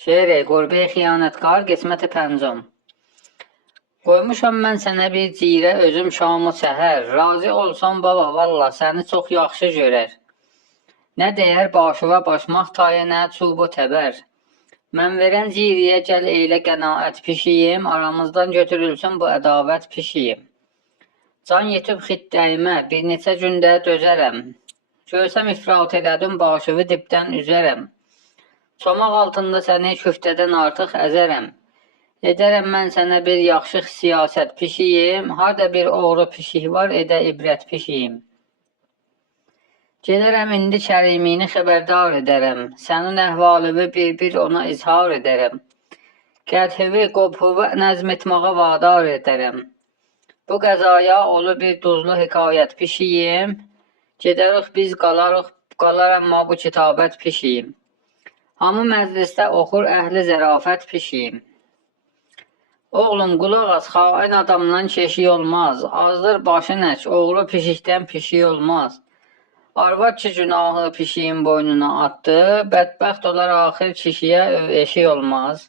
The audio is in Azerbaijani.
Şeir qurbe xiyanətkar qismət-i pəncüm. Qoymuşam mən sənə bir cirə özüm şamı səhər. Razı olsan baba valla səni çox yaxşı görər. Nə deyər başıva başmaq taya nə çubu təbər. Mən verən ciriyə gəl eylə qənaət pişiyim. Aramızdan götürülsün bu ədavət pişiyim. Can yetib xiddəyimə bir neçə gündə dözərəm. Görsəm ifrat elədim başıvı dibdən üzərəm. Çomaq altında səni küftədən artıq əzərəm. Edərəm mən sənə bir yaxşı siyasət pişiyim. Harda bir oğru pişik var edə ibrət pişiyim. Gedərəm indi kərimini xəbərdar edərəm. Sənin əhvalını bir ona izhar edərəm. Qədhivi qobhuvu nəzm etmağa vadar edərəm. Bu qəzaya olu bir duzlu hekayət pişiyim. Gedərik biz qalaram ma bu kitabət pişiyim. Hamı məclisdə oxur əhli zərafət pişiyim. Oğlum qulaq as, xain adamdan keşik olmaz. Azdır başın ək, oğlu pişikdən pişik olmaz. Arvad ki günahı pişiyin boynuna attı, bədbəxt olar axır kişiyə eşik olmaz.